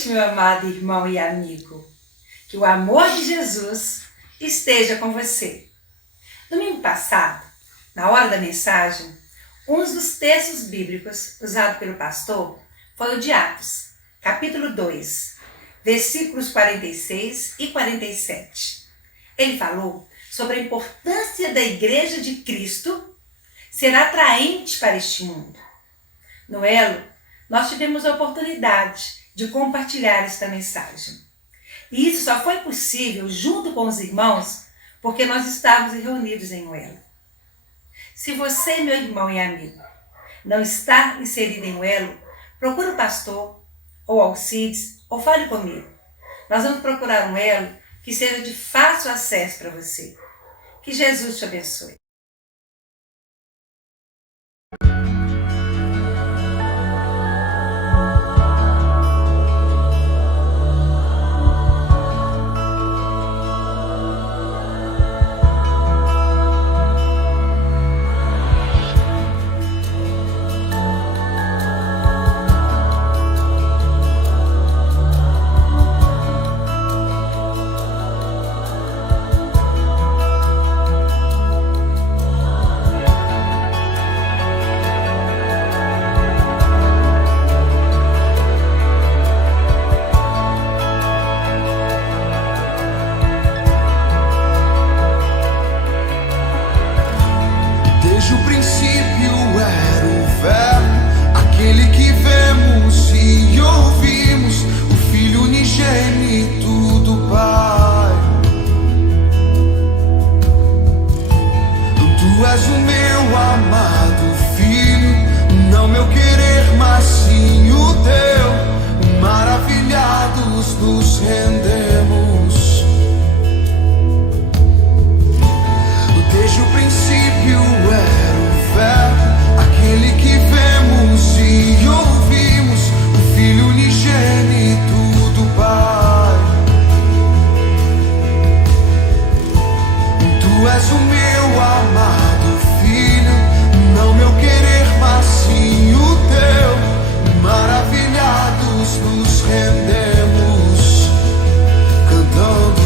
noite, meu amado irmão e amigo. Que o amor de Jesus esteja com você. Domingo passado, na hora da mensagem, um dos textos bíblicos usado pelo pastor foi o de Atos, capítulo 2, versículos 46 e 47. Ele falou sobre a importância da Igreja de Cristo ser atraente para este mundo. No Elo, nós tivemos a oportunidade de compartilhar esta mensagem. E isso só foi possível junto com os irmãos porque nós estávamos reunidos em um Elo. Se você, meu irmão e amigo, não está inserido em um Elo, procure o pastor ou Alcides ou fale comigo. Nós vamos procurar um Elo que seja de fácil acesso para você. Que Jesus te abençoe. Desde o princípio era o Verbo, aquele que vemos e ouvimos, o Filho unigênito do Pai. Tu és o meu amado Filho, não meu querer, mas sim o teu. Maravilhados nos rendemos. Desde o princípio era o Verbo, aquele que vemos e ouvimos, o Filho unigênito do Pai. Tu és o meu amado Filho, não meu querer, mas sim o teu. Maravilhados nos rendemos, cantando.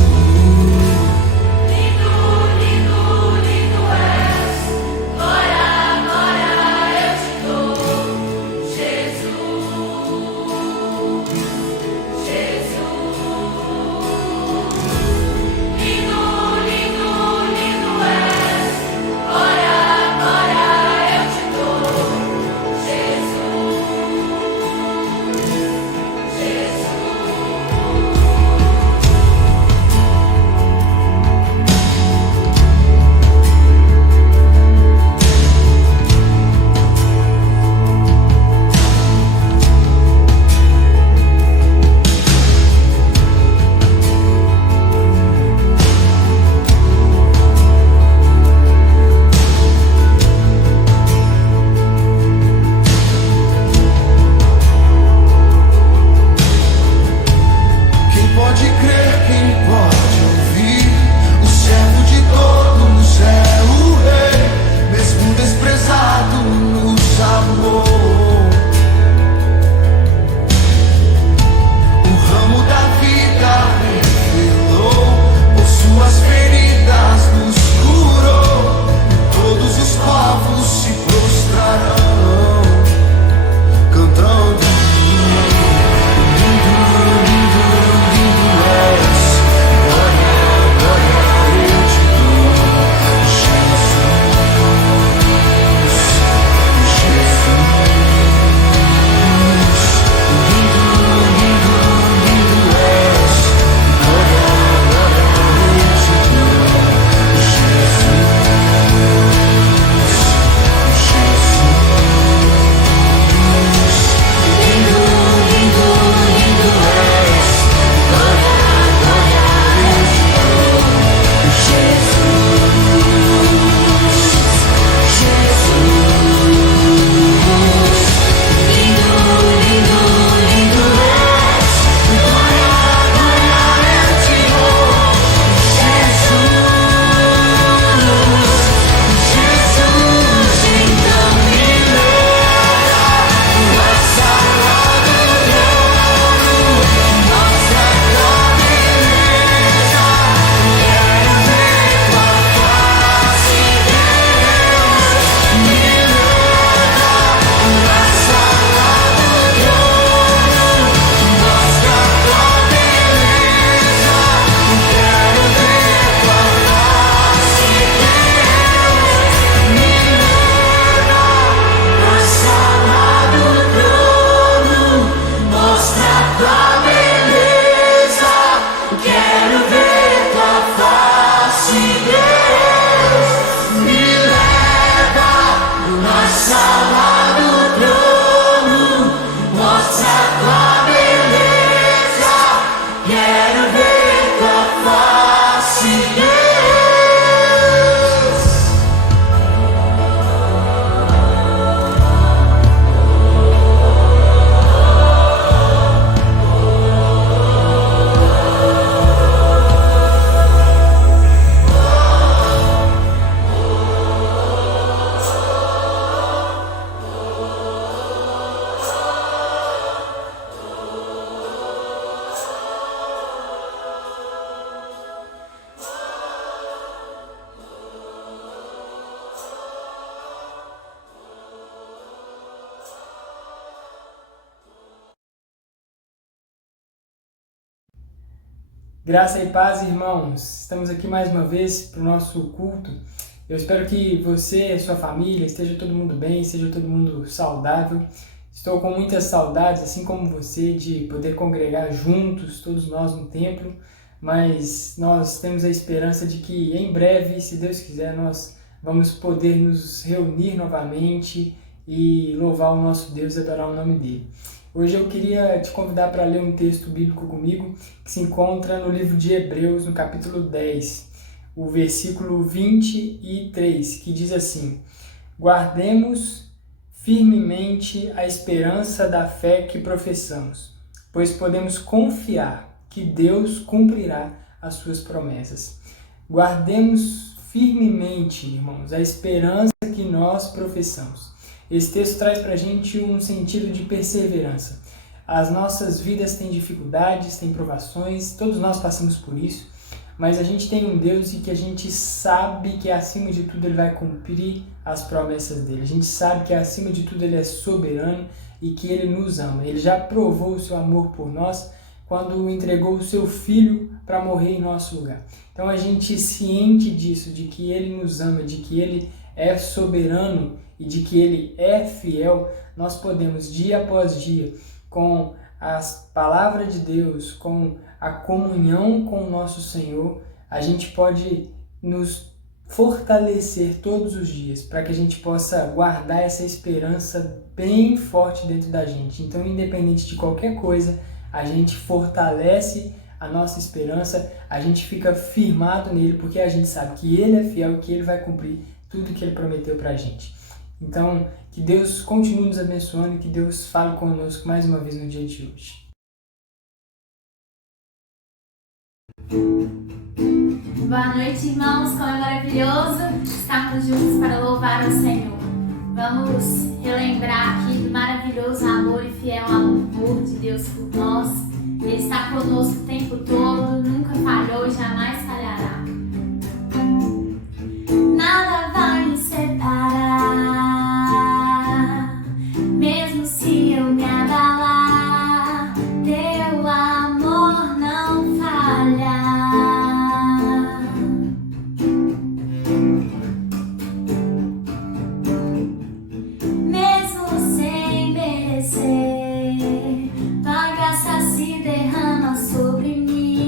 Jesus. Graça e paz, irmãos. Estamos aqui mais uma vez para o nosso culto. Eu espero que você e sua família esteja todo mundo bem, esteja todo mundo saudável. Estou com muitas saudades, assim como você, de poder congregar juntos, todos nós no templo, mas nós temos a esperança de que em breve, se Deus quiser, nós vamos poder nos reunir novamente e louvar o nosso Deus e adorar o nome dele. Hoje eu queria te convidar para ler um texto bíblico comigo que se encontra no livro de Hebreus, no capítulo 10, o versículo 23, que diz assim: guardemos firmemente a esperança da fé que professamos, pois podemos confiar que Deus cumprirá as suas promessas. Guardemos firmemente, irmãos, a esperança que nós professamos. Esse texto traz para a gente um sentido de perseverança. As nossas vidas têm dificuldades, têm provações, todos nós passamos por isso, mas a gente tem um Deus e que a gente sabe que acima de tudo Ele vai cumprir as promessas dele. A gente sabe que acima de tudo Ele é soberano e que Ele nos ama. Ele já provou o seu amor por nós quando entregou o seu Filho para morrer em nosso lugar. Então a gente ciente disso, de que Ele nos ama, de que Ele é soberano e de que Ele é fiel, nós podemos dia após dia, com as palavras de Deus, com a comunhão com o nosso Senhor, a gente pode nos fortalecer todos os dias para que a gente possa guardar essa esperança bem forte dentro da gente. Então, independente de qualquer coisa, a gente fortalece a nossa esperança, a gente fica firmado nele, porque a gente sabe que Ele é fiel e que Ele vai cumprir tudo que Ele prometeu para a gente. Então, que Deus continue nos abençoando e que Deus fale conosco mais uma vez no dia de hoje. Boa noite, irmãos. Como é maravilhoso estarmos juntos para louvar o Senhor. Vamos relembrar aqui do maravilhoso amor e fiel amor de Deus por nós. Ele está conosco o tempo todo, nunca falhou e jamais falhará. Nada vai me separar, mesmo se eu me abalar, teu amor não falha. Mesmo sem merecer, tua graça se derrama sobre mim.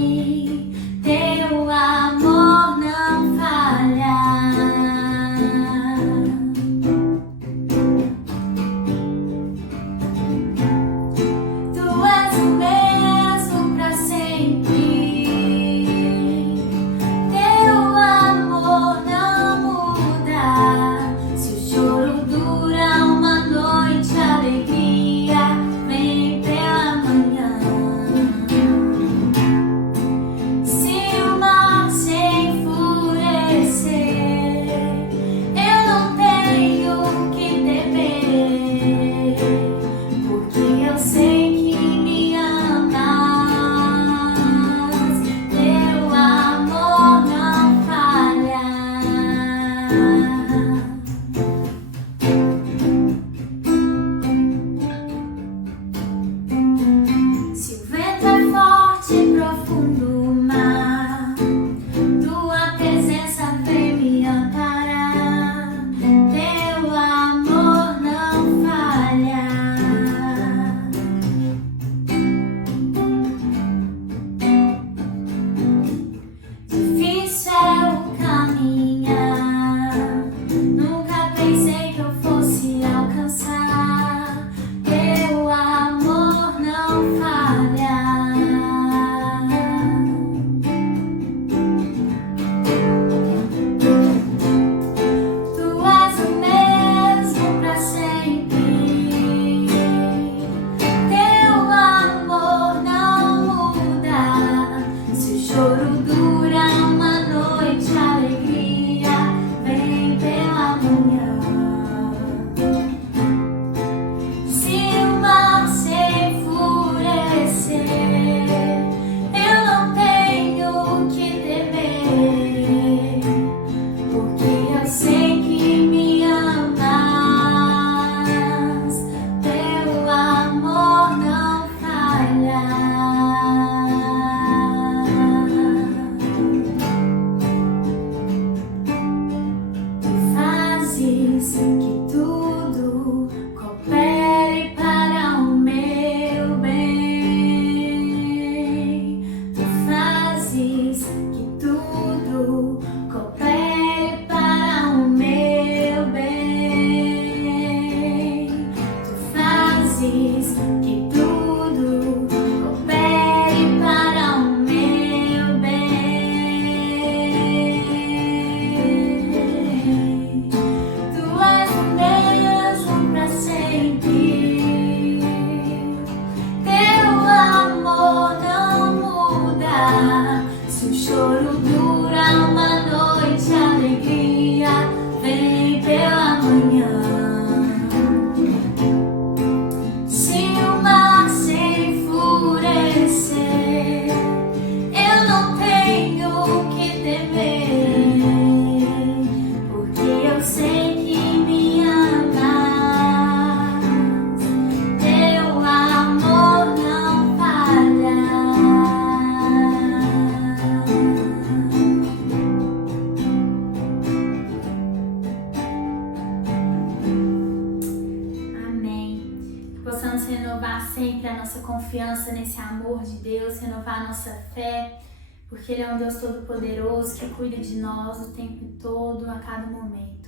confiança nesse amor de Deus, renovar a nossa fé, porque Ele é um Deus todo-poderoso que cuida de nós o tempo todo, a cada momento.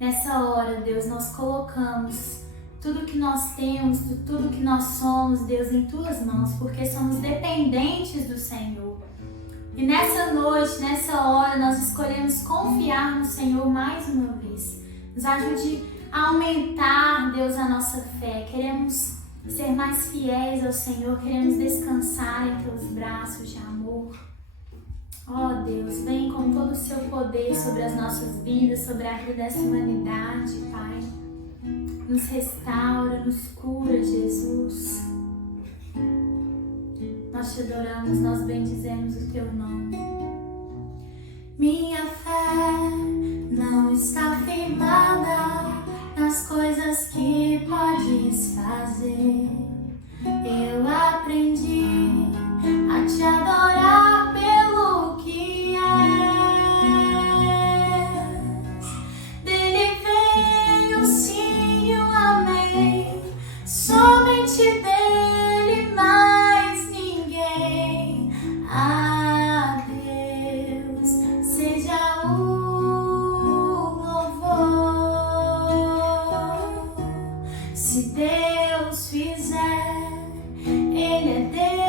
Nessa hora, Deus, nós colocamos tudo que nós temos, tudo que nós somos, Deus, em Tuas mãos, porque somos dependentes do Senhor. E nessa noite, nessa hora, nós escolhemos confiar no Senhor mais uma vez. Nos ajude a aumentar, Deus, a nossa fé. Queremos ser mais fiéis ao Senhor, queremos descansar em Teus braços de amor. Ó Deus, vem com todo o Seu poder sobre as nossas vidas, sobre a vida dessa humanidade, Pai. Nos restaura, nos cura, Jesus. Nós Te adoramos, nós bendizemos o Teu nome. Minha fé não está firmada nas coisas que podes fazer. Eu aprendi a Te adorar pelo que és. Dele vem o sim e o amém, somente dele, mais ninguém. A Deus seja o louvor. Se Deus fizer, Ele é Deus.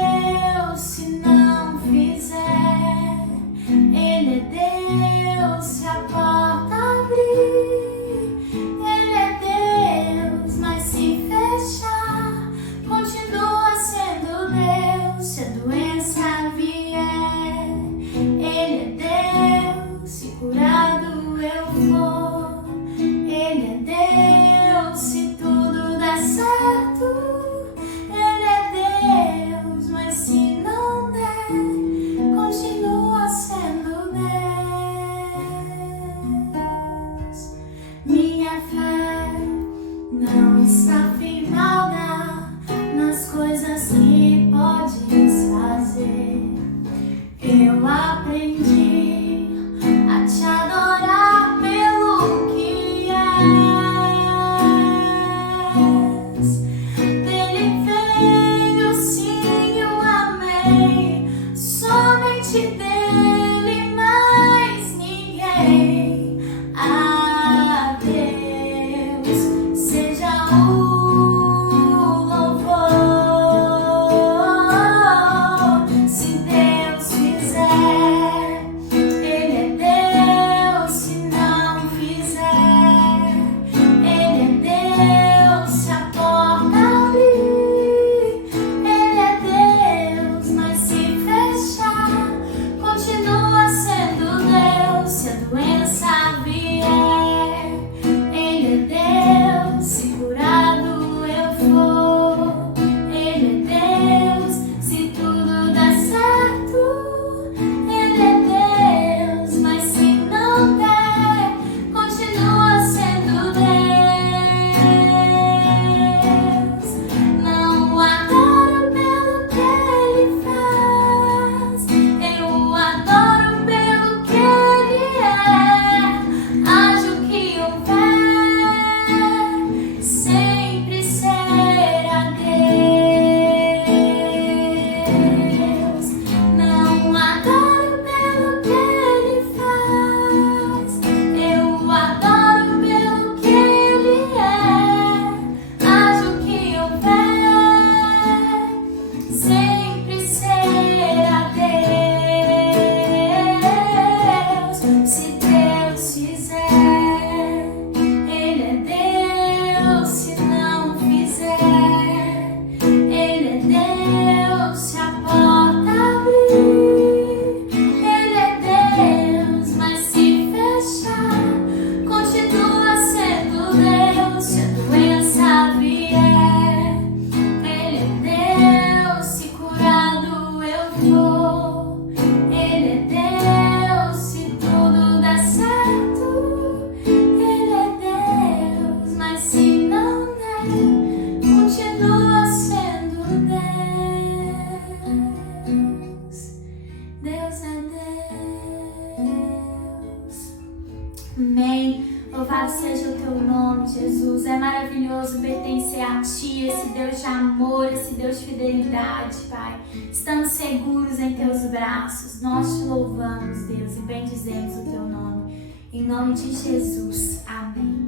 é maravilhoso pertencer a Ti, esse Deus de amor, esse Deus de fidelidade, Pai. Estamos seguros em Teus braços. Nós Te louvamos, Deus, e bendizemos o Teu nome. Em nome de Jesus. Amém.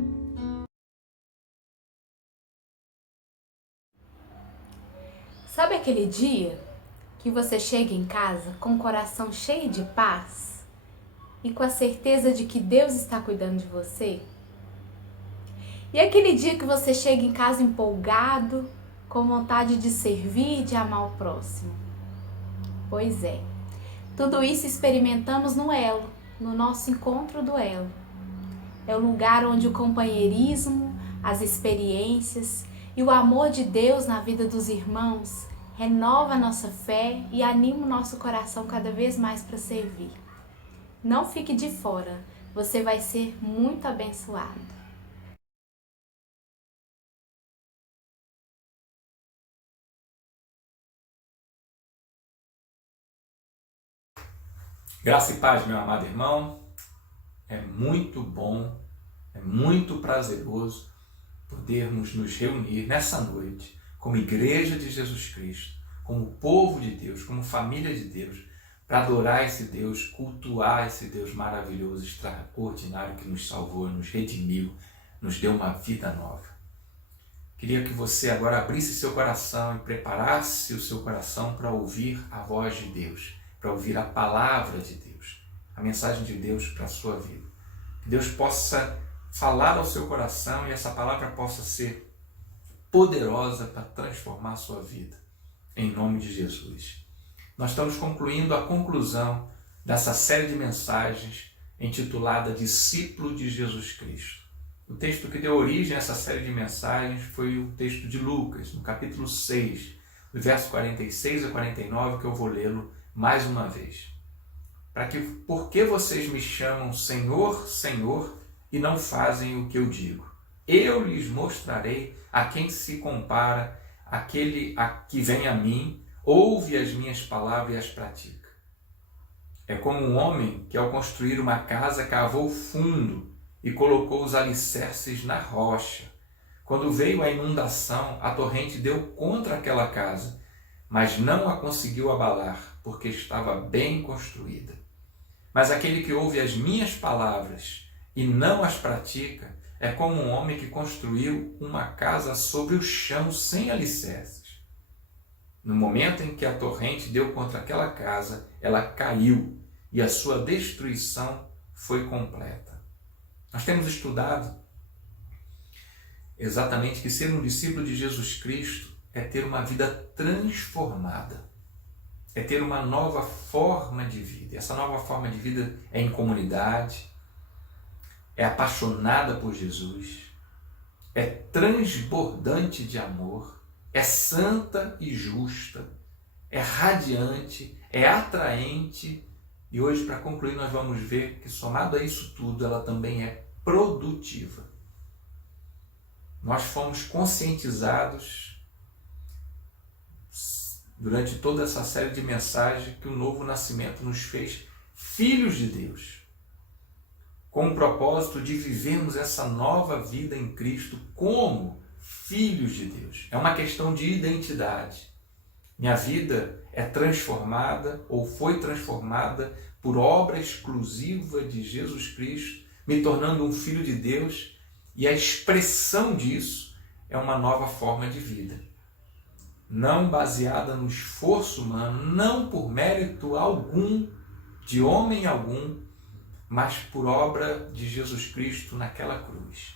Sabe aquele dia que você chega em casa com o coração cheio de paz e com a certeza de que Deus está cuidando de você? E aquele dia que você chega em casa empolgado, com vontade de servir e de amar o próximo? Pois é, tudo isso experimentamos no Elo, no nosso encontro do Elo. É o lugar onde o companheirismo, as experiências e o amor de Deus na vida dos irmãos renova a nossa fé e anima o nosso coração cada vez mais para servir. Não fique de fora, você vai ser muito abençoado. Graça e paz, meu amado irmão. É muito bom, é muito prazeroso podermos nos reunir nessa noite como Igreja de Jesus Cristo, como povo de Deus, como família de Deus, para adorar esse Deus, cultuar esse Deus maravilhoso, extraordinário que nos salvou, nos redimiu, nos deu uma vida nova. Queria que você agora abrisse seu coração e preparasse o seu coração para ouvir a voz de Deus, para ouvir a palavra de Deus, a mensagem de Deus para a sua vida. Que Deus possa falar ao seu coração e essa palavra possa ser poderosa para transformar a sua vida, em nome de Jesus. Nós estamos concluindo a conclusão dessa série de mensagens intitulada Discípulo de Jesus Cristo. O texto que deu origem a essa série de mensagens foi o texto de Lucas, no capítulo 6, do verso 46 a 49, que eu vou lê-lo mais uma vez. Por que vocês me chamam Senhor, Senhor, e não fazem o que eu digo? Eu lhes mostrarei a quem se compara aquele que vem a mim, ouve as minhas palavras e as pratica. É como um homem que, ao construir uma casa, cavou fundo e colocou os alicerces na rocha. Quando veio a inundação, a torrente deu contra aquela casa, mas não a conseguiu abalar, porque estava bem construída. Mas aquele que ouve as minhas palavras e não as pratica, é como um homem que construiu uma casa sobre o chão sem alicerces. No momento em que a torrente deu contra aquela casa, ela caiu e a sua destruição foi completa. Nós temos estudado exatamente que ser um discípulo de Jesus Cristo é ter uma vida transformada, é ter uma nova forma de vida. Essa nova forma de vida é em comunidade, é apaixonada por Jesus, é transbordante de amor, é santa e justa, é radiante, é atraente. E hoje, para concluir, nós vamos ver que, somado a isso tudo, ela também é produtiva. Nós fomos conscientizados durante toda essa série de mensagens que o novo nascimento nos fez filhos de Deus, com o propósito de vivermos essa nova vida em Cristo como filhos de Deus. É uma questão de identidade. Minha vida é transformada ou foi transformada por obra exclusiva de Jesus Cristo, me tornando um filho de Deus, e a expressão disso é uma nova forma de vida. Não baseada no esforço humano, não por mérito algum, de homem algum, mas por obra de Jesus Cristo naquela cruz.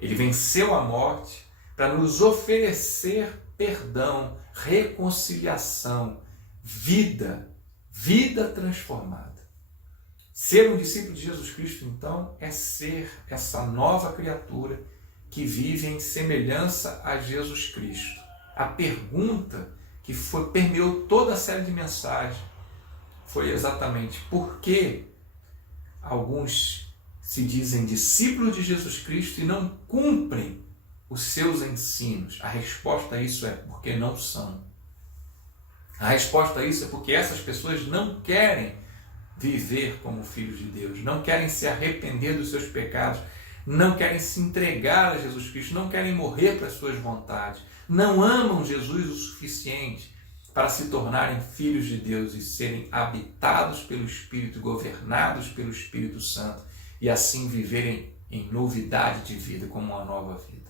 Ele venceu a morte para nos oferecer perdão, reconciliação, vida transformada. Ser um discípulo de Jesus Cristo, então, é ser essa nova criatura que vive em semelhança a Jesus Cristo. A pergunta que permeou toda a série de mensagens foi exatamente por que alguns se dizem discípulos de Jesus Cristo e não cumprem os seus ensinos. A resposta a isso é porque não são. A resposta a isso é porque essas pessoas não querem viver como filhos de Deus, não querem se arrepender dos seus pecados, não querem se entregar a Jesus Cristo, não querem morrer para as suas vontades, não amam Jesus o suficiente para se tornarem filhos de Deus e serem habitados pelo Espírito, governados pelo Espírito Santo e assim viverem em novidade de vida, como uma nova vida.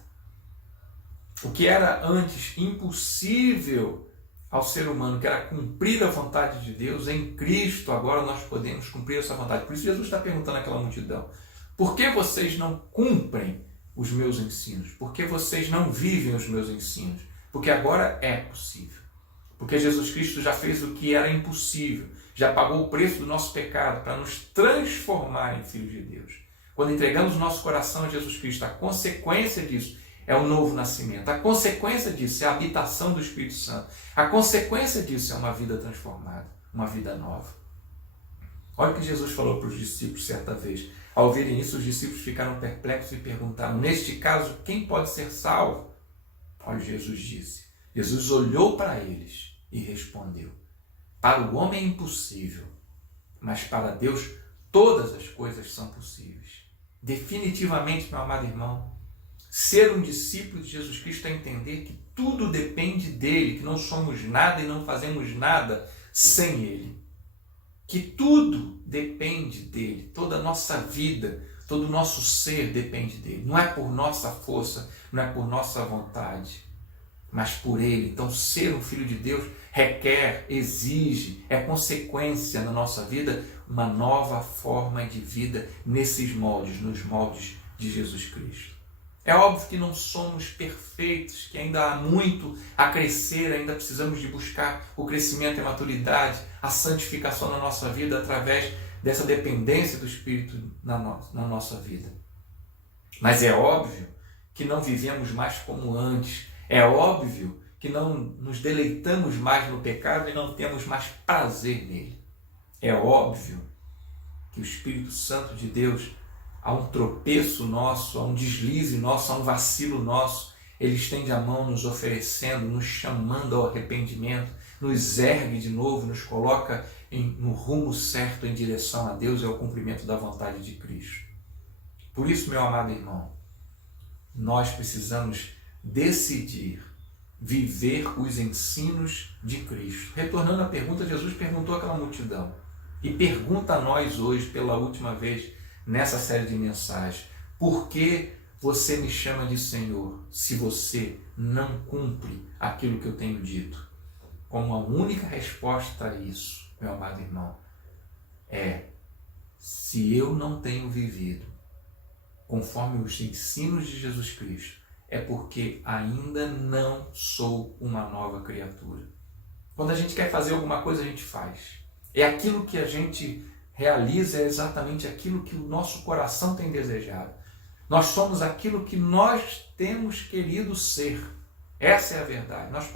O que era antes impossível ao ser humano, que era cumprir a vontade de Deus, em Cristo agora nós podemos cumprir essa vontade. Por isso Jesus está perguntando àquela multidão: por que vocês não cumprem os meus ensinos? Por que vocês não vivem os meus ensinos? Porque agora é possível. Porque Jesus Cristo já fez o que era impossível, já pagou o preço do nosso pecado para nos transformar em filhos de Deus. Quando entregamos o nosso coração a Jesus Cristo, a consequência disso é o novo nascimento. A consequência disso é a habitação do Espírito Santo. A consequência disso é uma vida transformada, uma vida nova. Olha o que Jesus falou para os discípulos certa vez. Ao ouvirem isso, os discípulos ficaram perplexos e perguntaram: neste caso, quem pode ser salvo? Olha o que Jesus disse. Jesus olhou para eles e respondeu: para o homem é impossível, mas para Deus todas as coisas são possíveis. Definitivamente, meu amado irmão, ser um discípulo de Jesus Cristo é entender que tudo depende dele, que não somos nada e não fazemos nada sem ele. Que tudo depende dele, toda a nossa vida, todo o nosso ser depende dele. Não é por nossa força, não é por nossa vontade, mas por ele. Então, ser um filho de Deus requer, exige, é consequência na nossa vida, uma nova forma de vida nesses moldes, nos moldes de Jesus Cristo. É óbvio que não somos perfeitos, que ainda há muito a crescer, ainda precisamos de buscar o crescimento e a maturidade, a santificação na nossa vida através dessa dependência do Espírito na nossa vida. Mas é óbvio que não vivemos mais como antes. É óbvio que não nos deleitamos mais no pecado e não temos mais prazer nele. É óbvio que o Espírito Santo de Deus, a um tropeço nosso, a um deslize nosso, a um vacilo nosso, ele estende a mão nos oferecendo, nos chamando ao arrependimento, nos ergue de novo, nos coloca no rumo certo em direção a Deus e ao cumprimento da vontade de Cristo. Por isso, meu amado irmão, nós precisamos decidir viver os ensinos de Cristo. Retornando à pergunta, Jesus perguntou àquela multidão e pergunta a nós hoje pela última vez nessa série de mensagens: por que você me chama de Senhor se você não cumpre aquilo que eu tenho dito? Como a única resposta a isso, meu amado irmão, é: se eu não tenho vivido conforme os ensinos de Jesus Cristo, é porque ainda não sou uma nova criatura. Quando a gente quer fazer alguma coisa, a gente faz. É aquilo que a gente realiza, é exatamente aquilo que o nosso coração tem desejado. Nós somos aquilo que nós temos querido ser. Essa é a verdade. Nós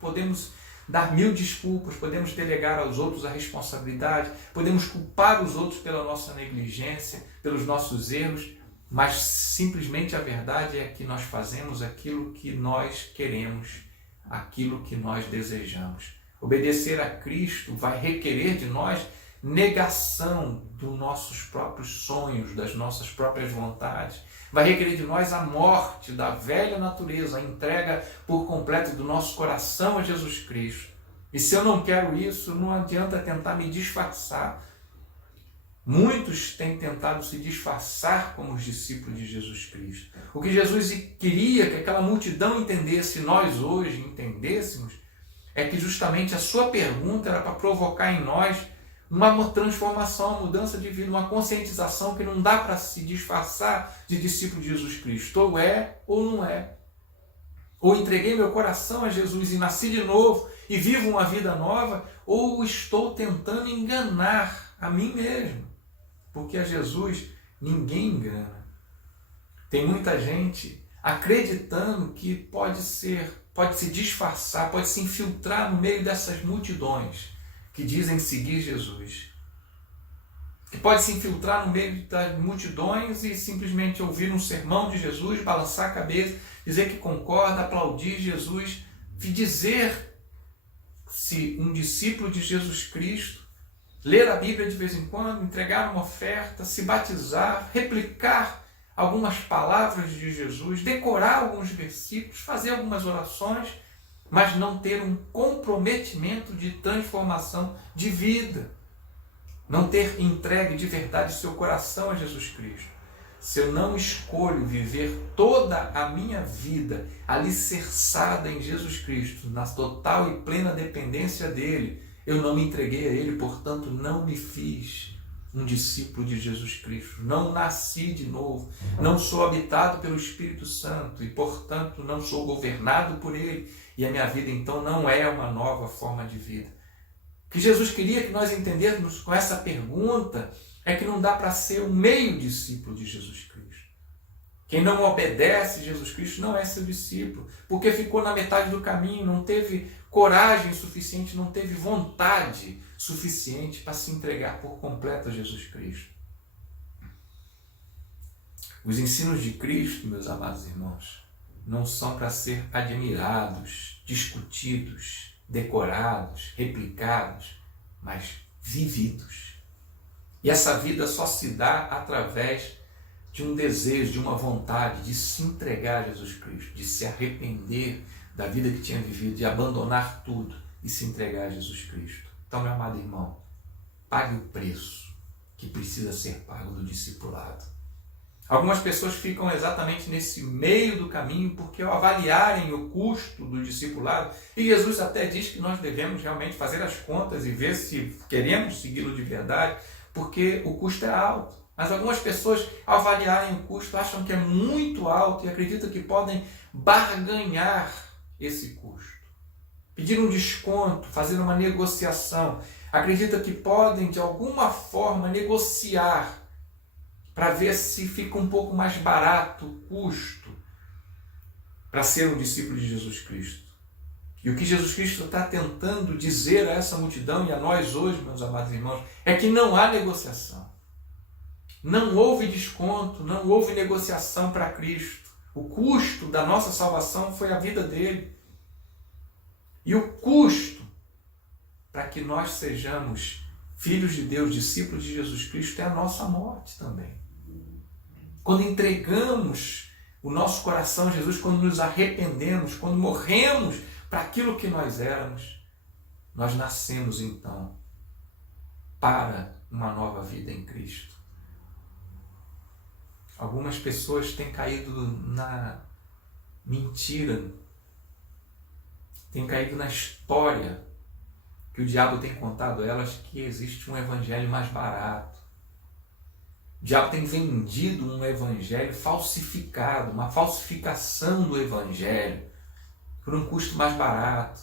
podemos dar mil desculpas, podemos delegar aos outros a responsabilidade, podemos culpar os outros pela nossa negligência, pelos nossos erros, mas simplesmente a verdade é que nós fazemos aquilo que nós queremos, aquilo que nós desejamos. Obedecer a Cristo vai requerer de nós negação dos nossos próprios sonhos, das nossas próprias vontades. Vai requerer de nós a morte da velha natureza, a entrega por completo do nosso coração a Jesus Cristo. E se eu não quero isso, não adianta tentar me disfarçar. Muitos têm tentado se disfarçar como os discípulos de Jesus Cristo. O que Jesus queria que aquela multidão entendesse, nós hoje entendêssemos, é que justamente a sua pergunta era para provocar em nós uma transformação, uma mudança de vida, uma conscientização que não dá para se disfarçar de discípulo de Jesus Cristo. Ou é ou não é. Ou entreguei meu coração a Jesus e nasci de novo e vivo uma vida nova, ou estou tentando enganar a mim mesmo. Porque a Jesus ninguém engana. Tem muita gente acreditando que pode se disfarçar, pode se infiltrar no meio dessas multidões que dizem seguir Jesus. Que pode se infiltrar no meio das multidões e simplesmente ouvir um sermão de Jesus, balançar a cabeça, dizer que concorda, aplaudir Jesus, dizer-se um discípulo de Jesus Cristo, ler a Bíblia de vez em quando, entregar uma oferta, se batizar, replicar algumas palavras de Jesus, decorar alguns versículos, fazer algumas orações, mas não ter um comprometimento de transformação de vida. Não ter entregue de verdade seu coração a Jesus Cristo. Se eu não escolho viver toda a minha vida alicerçada em Jesus Cristo, na total e plena dependência dele, eu não me entreguei a ele, portanto não me fiz um discípulo de Jesus Cristo. Não nasci de novo, não sou habitado pelo Espírito Santo e, portanto, não sou governado por ele. E a minha vida, então, não é uma nova forma de vida. O que Jesus queria que nós entendêssemos com essa pergunta é que não dá para ser um meio discípulo de Jesus Cristo. Quem não obedece a Jesus Cristo não é seu discípulo, porque ficou na metade do caminho, não teve coragem suficiente, não teve vontade suficiente para se entregar por completo a Jesus Cristo. Os ensinos de Cristo, meus amados irmãos, não são para ser admirados, discutidos, decorados, replicados, mas vividos. E essa vida só se dá através de um desejo, de uma vontade de se entregar a Jesus Cristo, de se arrepender da vida que tinha vivido, de abandonar tudo e se entregar a Jesus Cristo. Então, meu amado irmão, pague o preço que precisa ser pago do discipulado. Algumas pessoas ficam exatamente nesse meio do caminho porque ao avaliarem o custo do discipulado, e Jesus até diz que nós devemos realmente fazer as contas e ver se queremos segui-lo de verdade, porque o custo é alto. Mas algumas pessoas, ao avaliarem o custo, acham que é muito alto e acreditam que podem barganhar esse custo. Pedir um desconto, fazer uma negociação. Acreditam que podem, de alguma forma, negociar para ver se fica um pouco mais barato o custo para ser um discípulo de Jesus Cristo. E o que Jesus Cristo está tentando dizer a essa multidão e a nós hoje, meus amados irmãos, é que não há negociação. Não houve desconto, não houve negociação para Cristo. O custo da nossa salvação foi a vida dele. E o custo para que nós sejamos filhos de Deus, discípulos de Jesus Cristo, é a nossa morte também. Quando entregamos o nosso coração a Jesus, quando nos arrependemos, quando morremos para aquilo que nós éramos, nós nascemos então para uma nova vida em Cristo. Algumas pessoas têm caído na mentira, têm caído na história que o diabo tem contado a elas que existe um evangelho mais barato. O diabo tem vendido um evangelho falsificado, uma falsificação do evangelho, por um custo mais barato.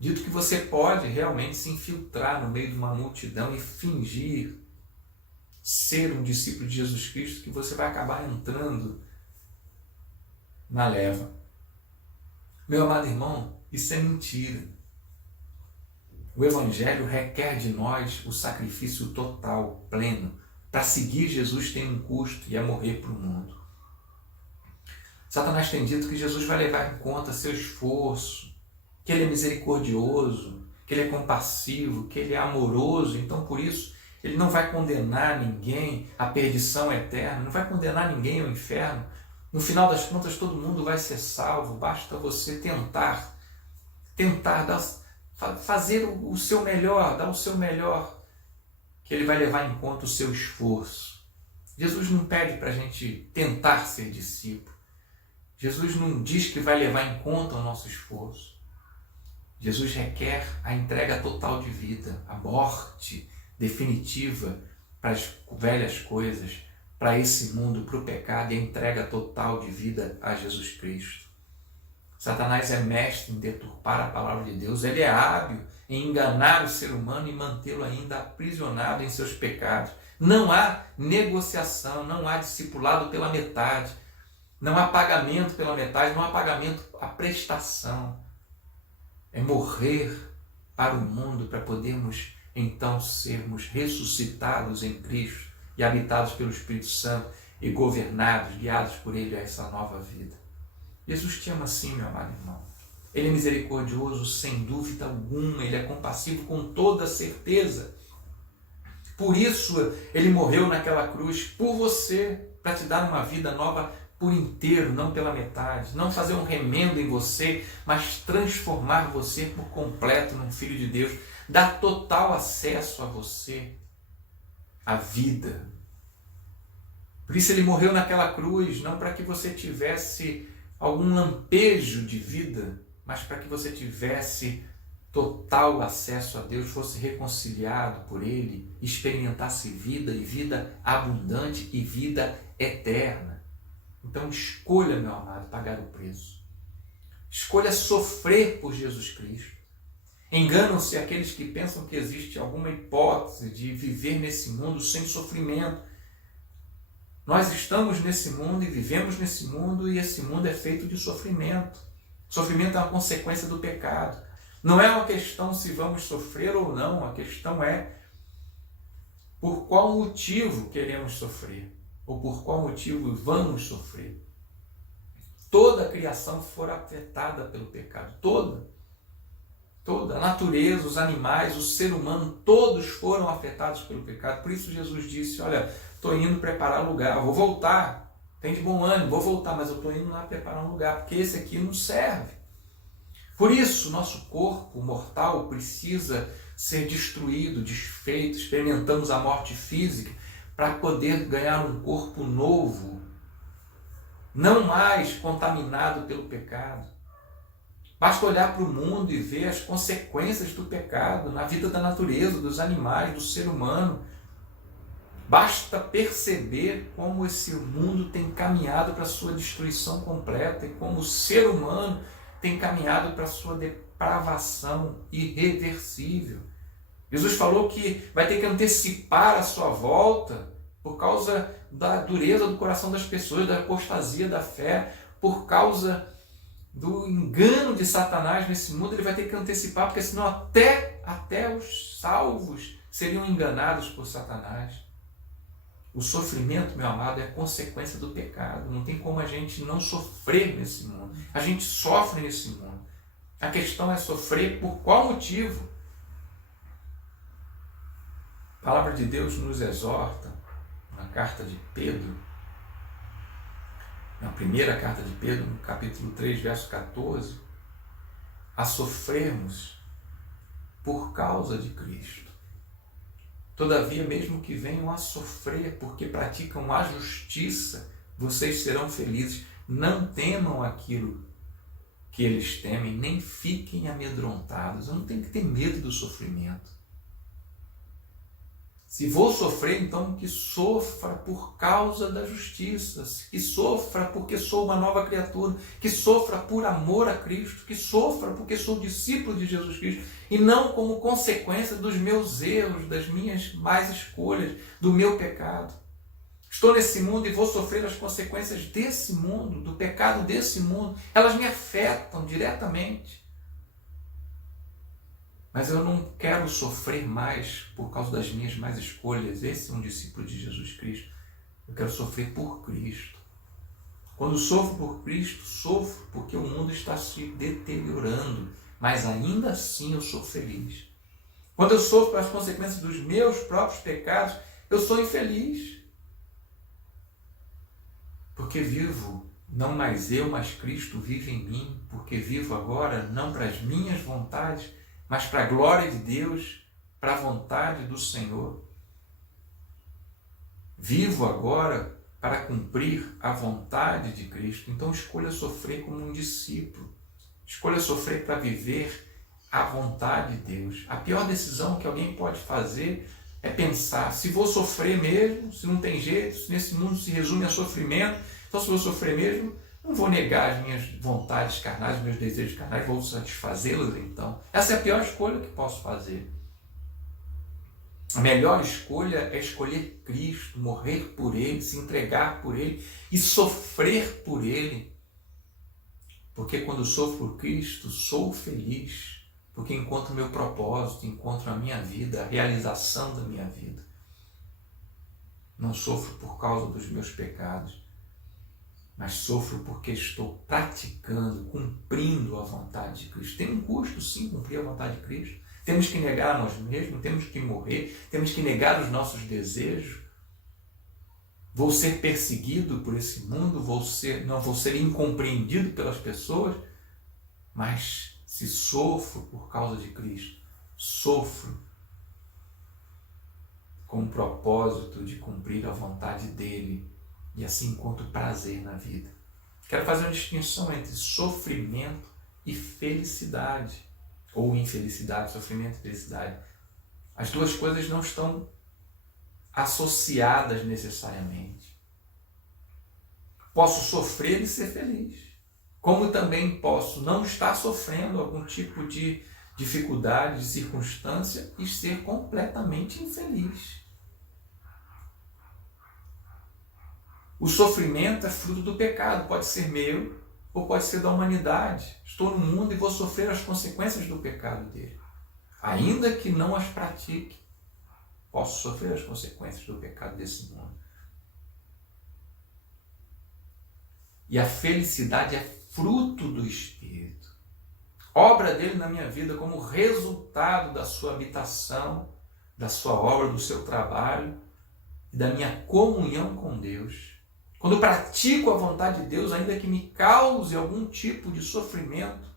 Dito que você pode realmente se infiltrar no meio de uma multidão e fingir ser um discípulo de Jesus Cristo, que você vai acabar entrando na leva. Meu amado irmão, isso é mentira. O evangelho requer de nós o sacrifício total, pleno. Para seguir Jesus tem um custo e é morrer para o mundo. Satanás tem dito que Jesus vai levar em conta seu esforço, que ele é misericordioso, que ele é compassivo, que ele é amoroso, então por isso ele não vai condenar ninguém à perdição eterna, não vai condenar ninguém ao inferno. No final das contas, todo mundo vai ser salvo, basta você tentar fazer o seu melhor, dar o seu melhor, que ele vai levar em conta o seu esforço. Jesus não pede para a gente tentar ser discípulo. Jesus não diz que vai levar em conta o nosso esforço. Jesus requer a entrega total de vida, a morte definitiva para as velhas coisas, para esse mundo, para o pecado, e a entrega total de vida a Jesus Cristo. Satanás é mestre em deturpar a palavra de Deus, ele é hábil em enganar o ser humano e mantê-lo ainda aprisionado em seus pecados. Não há negociação, não há discipulado pela metade, não há pagamento pela metade, não há pagamento à prestação. É morrer para o mundo para podermos então sermos ressuscitados em Cristo e habitados pelo Espírito Santo e governados, guiados por Ele a essa nova vida. Jesus te ama assim, meu amado irmão. Ele é misericordioso sem dúvida alguma, Ele é compassivo com toda certeza. Por isso Ele morreu naquela cruz por você, para te dar uma vida nova por inteiro, não pela metade. Não fazer um remendo em você, mas transformar você por completo num filho de Deus. Dar total acesso a você, a vida. Por isso ele morreu naquela cruz, não para que você tivesse algum lampejo de vida, mas para que você tivesse total acesso a Deus, fosse reconciliado por Ele, experimentasse vida e vida abundante e vida eterna. Então escolha, meu amado, pagar o preço. Escolha sofrer por Jesus Cristo. Enganam-se aqueles que pensam que existe alguma hipótese de viver nesse mundo sem sofrimento. Nós estamos nesse mundo e vivemos nesse mundo, e esse mundo é feito de sofrimento. Sofrimento é uma consequência do pecado. Não é uma questão se vamos sofrer ou não, a questão é por qual motivo queremos sofrer, ou por qual motivo vamos sofrer. Toda a criação foi afetada pelo pecado, toda. A natureza, os animais, o ser humano, todos foram afetados pelo pecado. Por isso Jesus disse, olha, estou indo preparar lugar, vou voltar, tem de bom ânimo, vou voltar, mas eu estou indo lá preparar um lugar, porque esse aqui não serve. Por isso, nosso corpo mortal precisa ser destruído, desfeito, experimentamos a morte física para poder ganhar um corpo novo, não mais contaminado pelo pecado. Basta olhar para o mundo e ver as consequências do pecado na vida da natureza, dos animais, do ser humano. Basta perceber como esse mundo tem caminhado para a sua destruição completa e como o ser humano tem caminhado para a sua depravação irreversível. Jesus falou que vai ter que antecipar a sua volta por causa da dureza do coração das pessoas, da apostasia da fé, por causa do engano de Satanás nesse mundo. Ele vai ter que antecipar, porque senão até os salvos seriam enganados por Satanás. O sofrimento, meu amado, é consequência do pecado. Não tem como a gente não sofrer nesse mundo. A gente sofre nesse mundo. A questão é sofrer por qual motivo? A palavra de Deus nos exorta, na carta de Pedro, na primeira carta de Pedro, no capítulo 3, verso 14, a sofrermos por causa de Cristo. Todavia, mesmo que venham a sofrer porque praticam a justiça, vocês serão felizes. Não temam aquilo que eles temem, nem fiquem amedrontados. Eu não tenho que ter medo do sofrimento. Se vou sofrer, então que sofra por causa da justiça, que sofra porque sou uma nova criatura, que sofra por amor a Cristo, que sofra porque sou discípulo de Jesus Cristo, e não como consequência dos meus erros, das minhas más escolhas, do meu pecado. Estou nesse mundo e vou sofrer as consequências desse mundo, do pecado desse mundo. Elas me afetam diretamente. Mas eu não quero sofrer mais por causa das minhas más escolhas. Esse é um discípulo de Jesus Cristo. Eu quero sofrer por Cristo. Quando sofro por Cristo, sofro porque o mundo está se deteriorando. Mas ainda assim eu sou feliz. Quando eu sofro pelas consequências dos meus próprios pecados, eu sou infeliz. Porque vivo, não mais eu, mas Cristo vive em mim. Porque vivo agora não para as minhas vontades, mas para a glória de Deus, para a vontade do Senhor. Vivo agora para cumprir a vontade de Cristo. Então escolha sofrer como um discípulo. Escolha sofrer para viver a vontade de Deus. A pior decisão que alguém pode fazer é pensar, se vou sofrer mesmo, se não tem jeito, se nesse mundo se resume a sofrimento, então se vou sofrer mesmo, não vou negar as minhas vontades carnais, meus desejos carnais, vou satisfazê-los então. Essa é a pior escolha que posso fazer. A melhor escolha é escolher Cristo, morrer por Ele, se entregar por Ele e sofrer por Ele. Porque quando sofro por Cristo, sou feliz, porque encontro o meu propósito, encontro a minha vida, a realização da minha vida. Não sofro por causa dos meus pecados, mas sofro porque estou praticando, cumprindo a vontade de Cristo. Tem um custo, sim, cumprir a vontade de Cristo. Temos que negar a nós mesmos, temos que morrer, temos que negar os nossos desejos. Vou ser perseguido por esse mundo, não vou ser incompreendido pelas pessoas, mas se sofro por causa de Cristo, sofro com o propósito de cumprir a vontade dele e assim encontro prazer na vida. Quero fazer uma distinção entre sofrimento e felicidade, ou infelicidade, sofrimento e felicidade. As duas coisas não estão associadas necessariamente. Posso sofrer e ser feliz, como também posso não estar sofrendo algum tipo de dificuldade, de circunstância e ser completamente infeliz. O sofrimento é fruto do pecado, pode ser meu ou pode ser da humanidade. Estou no mundo e vou sofrer as consequências do pecado dele. Ainda que não as pratique, posso sofrer as consequências do pecado desse mundo. E a felicidade é fruto do Espírito. Obra dele na minha vida como resultado da sua habitação, da sua obra, do seu trabalho e da minha comunhão com Deus. Quando eu pratico a vontade de Deus, ainda que me cause algum tipo de sofrimento,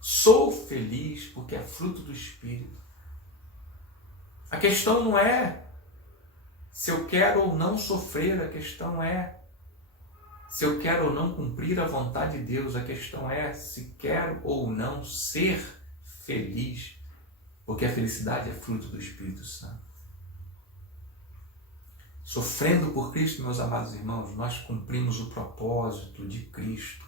sou feliz porque é fruto do Espírito. A questão não é se eu quero ou não sofrer, a questão é se eu quero ou não cumprir a vontade de Deus, a questão é se quero ou não ser feliz, porque a felicidade é fruto do Espírito Santo. Sofrendo por Cristo, meus amados irmãos, nós cumprimos o propósito de Cristo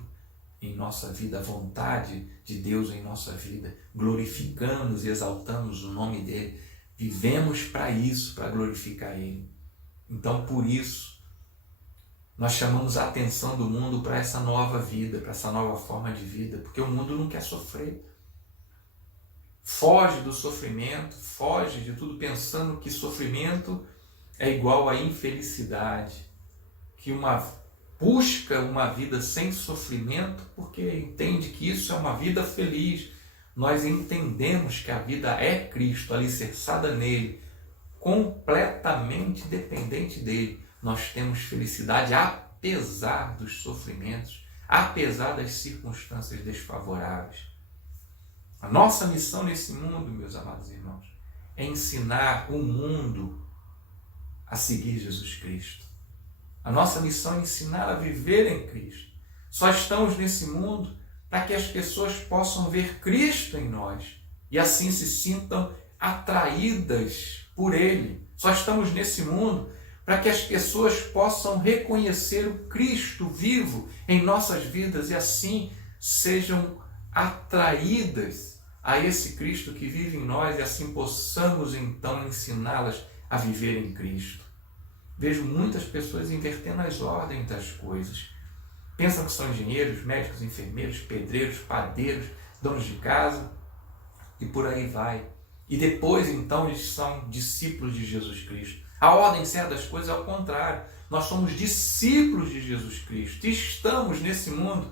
em nossa vida, a vontade de Deus em nossa vida, glorificamos e exaltamos o nome dele, vivemos para isso, para glorificar ele. Então, por isso, nós chamamos a atenção do mundo para essa nova vida, para essa nova forma de vida, porque o mundo não quer sofrer. Foge do sofrimento, foge de tudo pensando que sofrimento é igual a infelicidade, que busca uma vida sem sofrimento porque entende que isso é uma vida feliz. Nós entendemos que a vida é Cristo, alicerçada nele, completamente dependente dele. Nós temos felicidade apesar dos sofrimentos, apesar das circunstâncias desfavoráveis. A nossa missão nesse mundo, meus amados irmãos, é ensinar o mundo a seguir Jesus Cristo. A nossa missão é ensinar a viver em Cristo. Só estamos nesse mundo para que as pessoas possam ver Cristo em nós e assim se sintam atraídas por Ele. Só estamos nesse mundo para que as pessoas possam reconhecer o Cristo vivo em nossas vidas e assim sejam atraídas a esse Cristo que vive em nós e assim possamos então ensiná-las a viver em Cristo. Vejo muitas pessoas invertendo as ordens das coisas. Pensam que são engenheiros, médicos, enfermeiros, pedreiros, padeiros, donos de casa e por aí vai. E depois então eles são discípulos de Jesus Cristo. A ordem certa das coisas é ao contrário. Nós somos discípulos de Jesus Cristo e estamos nesse mundo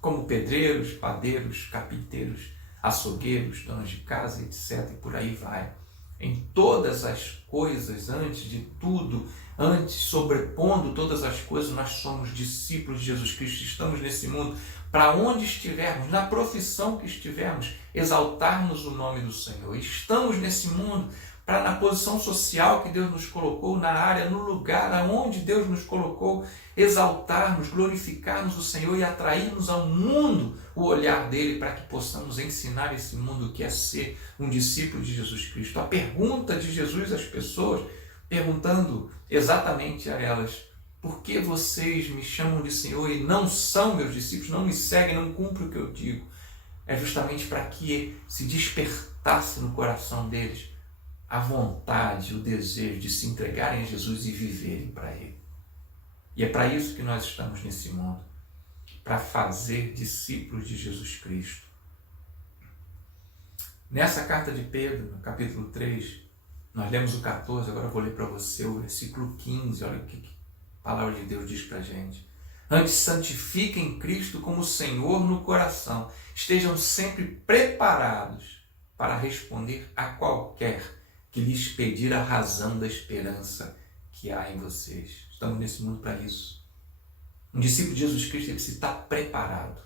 como pedreiros, padeiros, carpinteiros, açougueiros, donos de casa, etc. E por aí vai. Em todas as coisas, antes de tudo, sobrepondo todas as coisas, nós somos discípulos de Jesus Cristo. Estamos nesse mundo para onde estivermos, na profissão que estivermos, exaltarmos o nome do Senhor. Estamos nesse mundo para, na posição social que Deus nos colocou, na área, no lugar aonde Deus nos colocou, exaltarmos, glorificarmos o Senhor e atrairmos ao mundo o olhar dele para que possamos ensinar esse mundo o que é ser um discípulo de Jesus Cristo. A pergunta de Jesus às pessoas, perguntando exatamente a elas: por que vocês me chamam de Senhor e não são meus discípulos, não me seguem, não cumprem o que eu digo? É justamente para que se despertasse no coração deles a vontade, o desejo de se entregarem a Jesus e viverem para Ele. E é para isso que nós estamos nesse mundo, para fazer discípulos de Jesus Cristo. Nessa carta de Pedro, no capítulo 3, nós lemos o 14, agora eu vou ler para você o versículo 15, olha o que a palavra de Deus diz para a gente. Antes, santifiquem Cristo como Senhor no coração, estejam sempre preparados para responder a qualquer que lhes pedir a razão da esperança que há em vocês. Estamos nesse mundo para isso. Um discípulo de Jesus Cristo precisa estar preparado.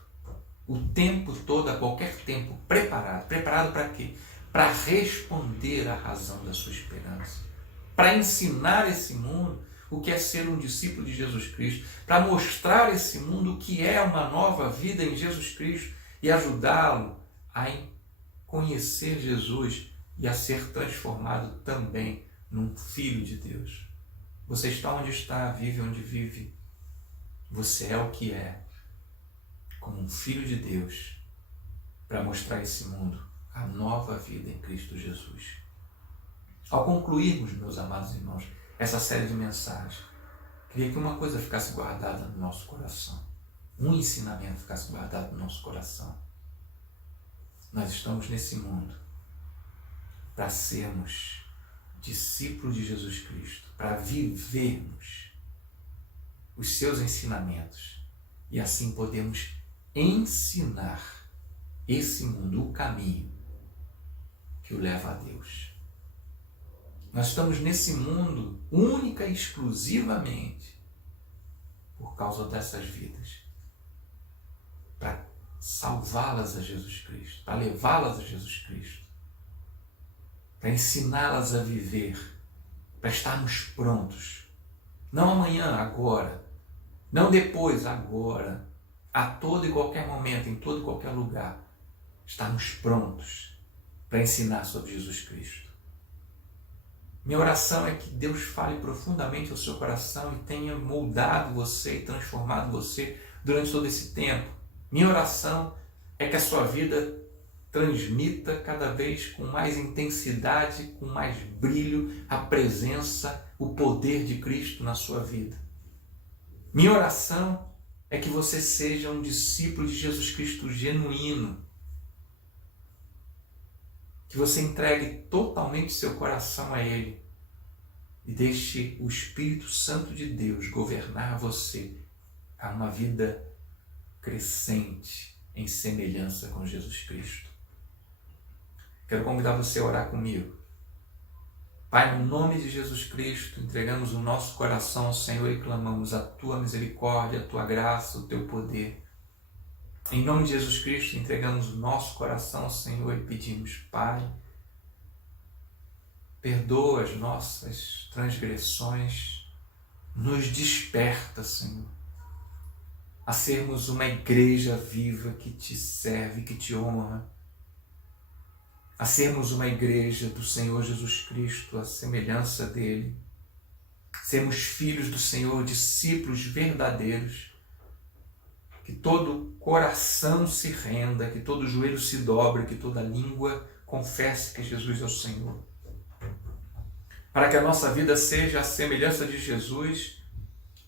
O tempo todo, a qualquer tempo, preparado. Preparado para quê? Para responder à razão da sua esperança. Para ensinar esse mundo o que é ser um discípulo de Jesus Cristo. Para mostrar a esse mundo o que é uma nova vida em Jesus Cristo e ajudá-lo a conhecer Jesus e a ser transformado também num filho de Deus. Você está onde está, vive onde vive. Você é o que é, como um filho de Deus, para mostrar a esse mundo a nova vida em Cristo Jesus. Ao concluirmos, meus amados irmãos, essa série de mensagens, queria que uma coisa ficasse guardada no nosso coração. Um ensinamento ficasse guardado no nosso coração. Nós estamos nesse mundo para sermos discípulos de Jesus Cristo, para vivermos os seus ensinamentos e assim podemos ensinar esse mundo o caminho que o leva a Deus. Nós estamos nesse mundo única e exclusivamente por causa dessas vidas, para salvá-las a Jesus Cristo, para levá-las a Jesus Cristo, para ensiná-las a viver, para estarmos prontos, não amanhã, agora, não depois, agora, a todo e qualquer momento, em todo e qualquer lugar, estarmos prontos para ensinar sobre Jesus Cristo. Minha oração é que Deus fale profundamente ao seu coração e tenha moldado você e transformado você durante todo esse tempo. Minha oração é que a sua vida transmita cada vez com mais intensidade, com mais brilho, a presença, o poder de Cristo na sua vida. Minha oração é que você seja um discípulo de Jesus Cristo genuíno, que você entregue totalmente seu coração a Ele e deixe o Espírito Santo de Deus governar você a uma vida crescente em semelhança com Jesus Cristo. Quero convidar você a orar comigo. Pai, no nome de Jesus Cristo, entregamos o nosso coração ao Senhor e clamamos a Tua misericórdia, a Tua graça, o Teu poder. Em nome de Jesus Cristo, entregamos o nosso coração ao Senhor e pedimos, Pai, perdoa as nossas transgressões, nos desperta, Senhor, a sermos uma igreja viva que Te serve, que Te honra, a sermos uma igreja do Senhor Jesus Cristo, a semelhança dEle, sermos filhos do Senhor, discípulos verdadeiros, que todo coração se renda, que todo joelho se dobre, que toda língua confesse que Jesus é o Senhor. Para que a nossa vida seja a semelhança de Jesus,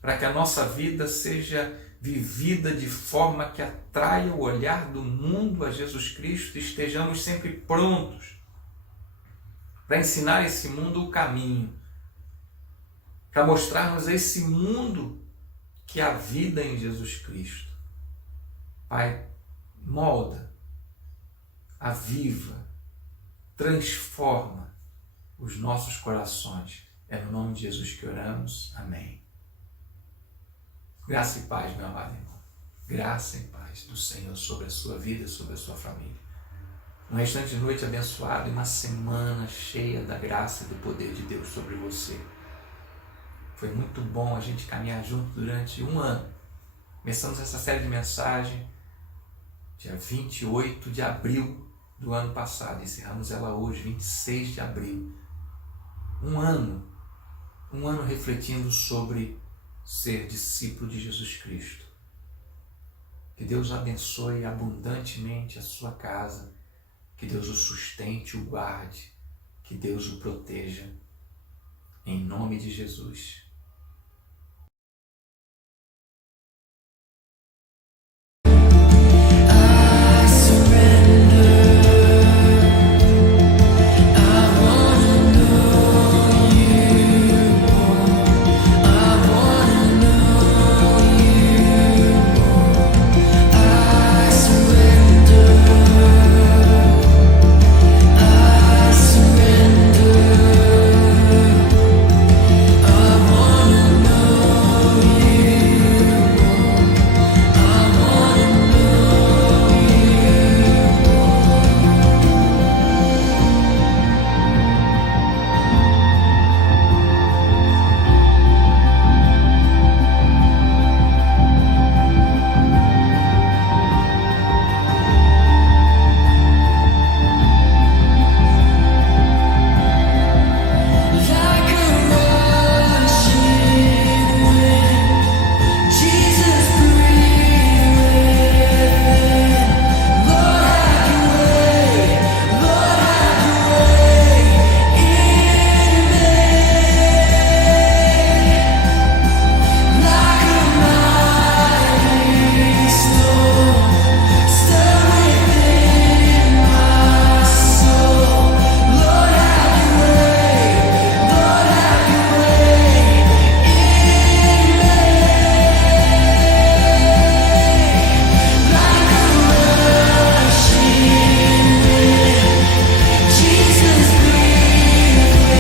para que a nossa vida seja vivida de forma que atraia o olhar do mundo a Jesus Cristo e estejamos sempre prontos para ensinar esse mundo o caminho, para mostrarmos a esse mundo que há vida em Jesus Cristo. Pai, molda, aviva, transforma os nossos corações. É no nome de Jesus que oramos. Amém. Graça e paz, meu amado irmão. Graça e paz do Senhor sobre a sua vida e sobre a sua família. Um restante de noite abençoado e uma semana cheia da graça e do poder de Deus sobre você. Foi muito bom a gente caminhar junto durante um ano. Começamos essa série de mensagens dia 28 de abril do ano passado. Encerramos ela hoje, 26 de abril. Um ano refletindo sobre ser discípulo de Jesus Cristo. Que Deus abençoe abundantemente a sua casa, que Deus o sustente, o guarde, que Deus o proteja. Em nome de Jesus.